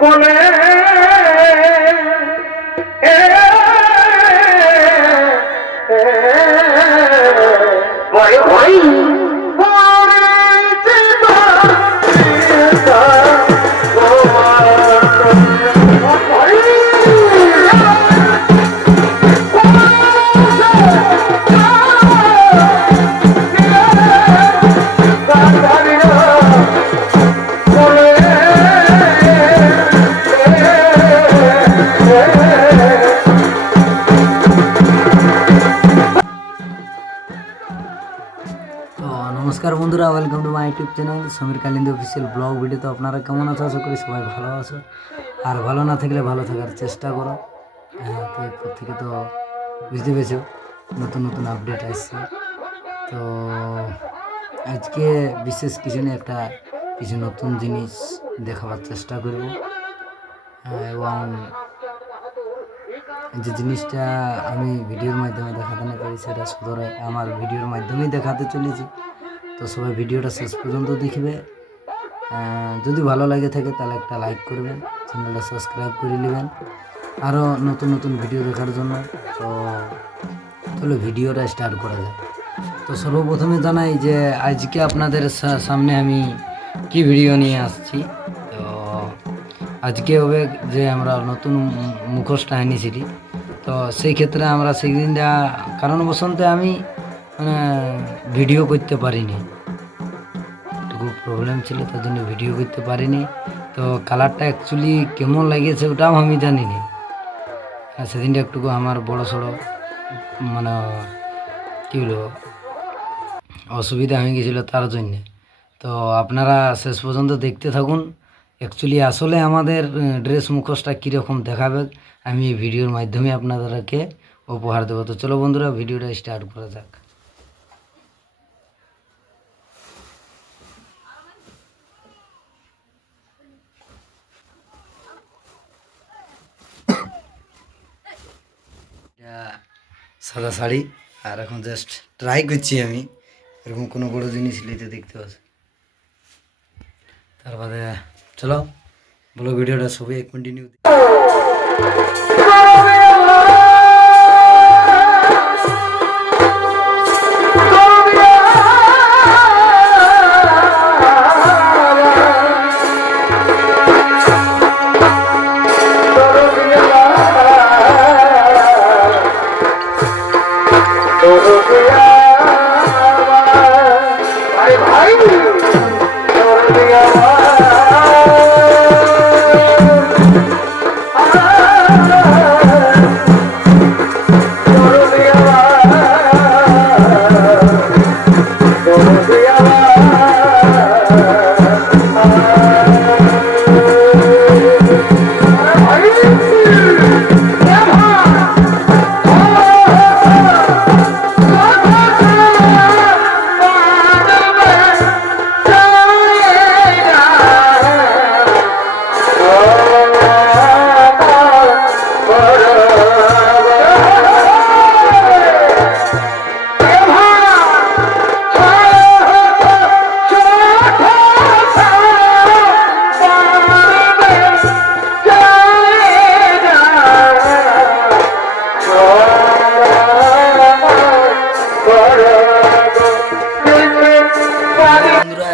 কোলে ভয় ভয় নমস্কার বন্ধুরা, welcome to my YouTube channel Samir Kalindi official blog video. তো আপনারা কেমন আছো? আশা করি সবাই ভালো আছো, আর ভালো না থাকলে ভালো থাকার চেষ্টা করো। তো এরপর থেকে তো বুঝতে পেরেছো নতুন নতুন আপডেট আসছে। তো আজকে বিশেষ কিছু নিয়ে কিছু নতুন জিনিস দেখাবার চেষ্টা করব, এবং যে জিনিসটা আমি ভিডিওর মাধ্যমে দেখাতে না পারি সেটা সদরে আমার ভিডিওর মাধ্যমেই দেখাতে চলেছি। তো সবাই ভিডিওটা শেষ পর্যন্ত দেখবে। যদি ভালো লাগে থাকে তাহলে একটা লাইক করবেন, চ্যানেলটা সাবস্ক্রাইব করে নেবেন আরও নতুন নতুন ভিডিও দেখার জন্য। তো চলো ভিডিওটা স্টার্ট করা যায়। তো সর্বপ্রথমে জানাই যে আজকে আপনাদের সামনে আমি কি ভিডিও নিয়ে আসছি। তো আজকে হবে যে আমরা নতুন মুখোশটা এনেছিলি। তো সেই ক্ষেত্রে আমরা সেই দিনটা কারণবশত আমি ভিডিও করতে পারিনি, একটু প্রবলেম ছিল, তার জন্য ভিডিও করতে পারিনি। তো কালারটা অ্যাকচুয়ালি কেমন লাগিয়েছে ওটাও আমি জানিনি। সেদিনটা একটু আমার বড় সড়ো মানে কী হলো অসুবিধা হয়ে গেছিলো তার জন্যে। তো আপনারা শেষ পর্যন্ত দেখতে থাকুন। অ্যাকচুয়ালি আসলে আমাদের ড্রেস মুখোশটা কীরকম দেখাবে আমি এই ভিডিওর মাধ্যমে আপনাদেরকে উপহার দেবো। তো চলো বন্ধুরা ভিডিওটা স্টার্ট করা যাক। সাদা শাড়ি, আর এখন জাস্ট ট্রাই করছি আমি এরকম কোনো বড়ো জিনিস নিতে, দেখতে পাচ্ছি। তার বাদে চলো বলো ভিডিওটা সবাই কন্টিনিউ।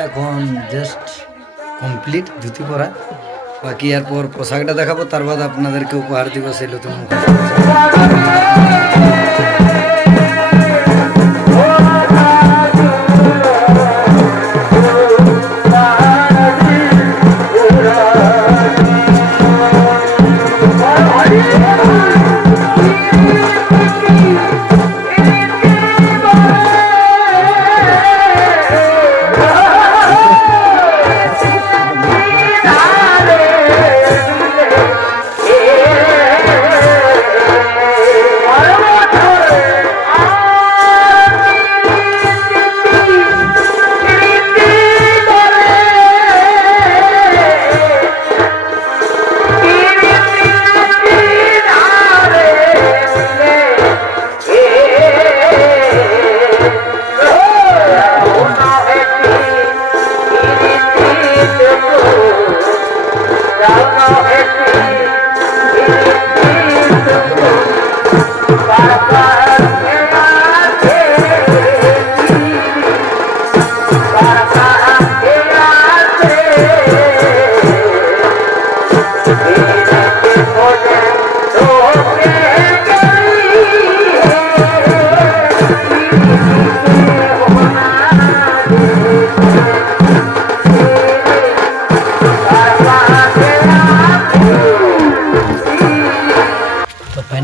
এখন জাস্ট কমপ্লিট ধুতি পরা, বাকি এরপর পোশাকটা দেখাবো, তার বাদ আপনাদেরকে উপহার দিব সেই নতুন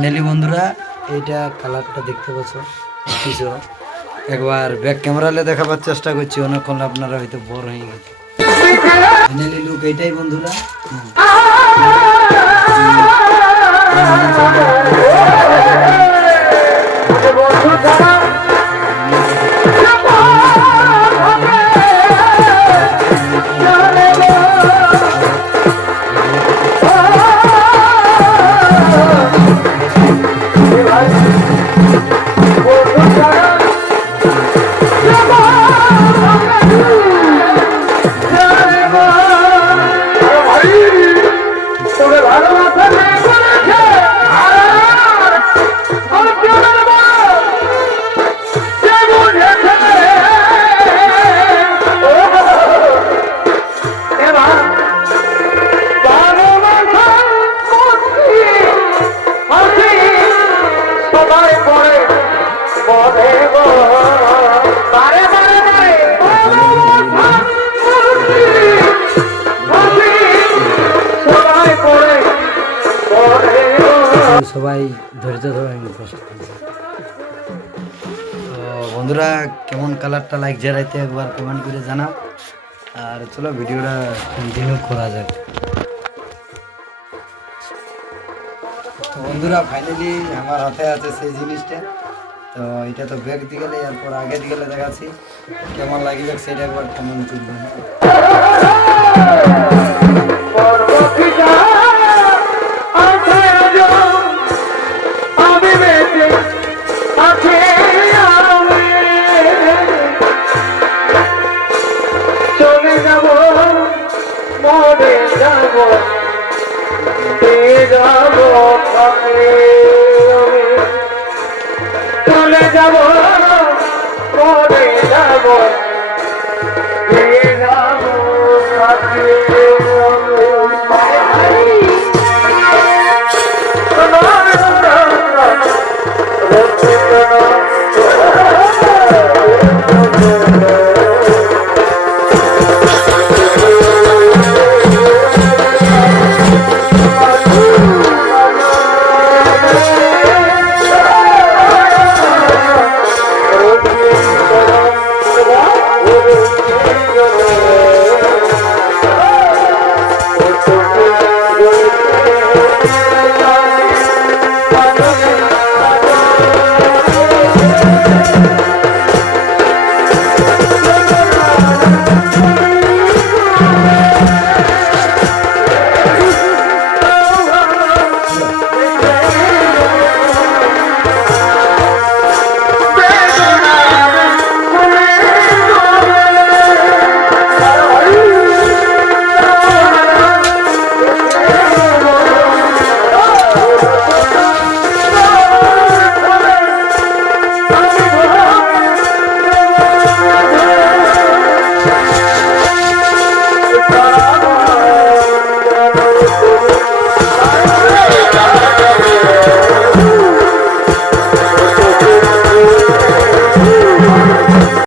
ফাইনালি বন্ধুরা এইটা কালারটা দেখতে পাচ্ছ কিছু একবার ব্যাক ক্যামেরালে দেখাবার চেষ্টা করছি, অনেকক্ষণ আপনারা হয়তো বড় হয়ে গেছে। ফাইনালি লুক এইটাই বন্ধুরা। সবাই ধৈর্য ধরে আমি কষ্ট করছি। তো বন্ধুরা কেমন কালারটা লাগছে রাইতে একবার কমেন্ট করে জানাও, আর চলো ভিডিওটা কন্টিনিউ করা যাক। তো বন্ধুরা ফাইনালি আমার হাতে আছে সেই জিনিসটা, তো এটা তো ব্যাগ দিয়ে গেলে এরপর আগে দিয়ে গেলে দেখাচ্ছি কেমন লাগবে সেটা একবার কমেন্ট করবেন। চলে যাব, পরে যাব।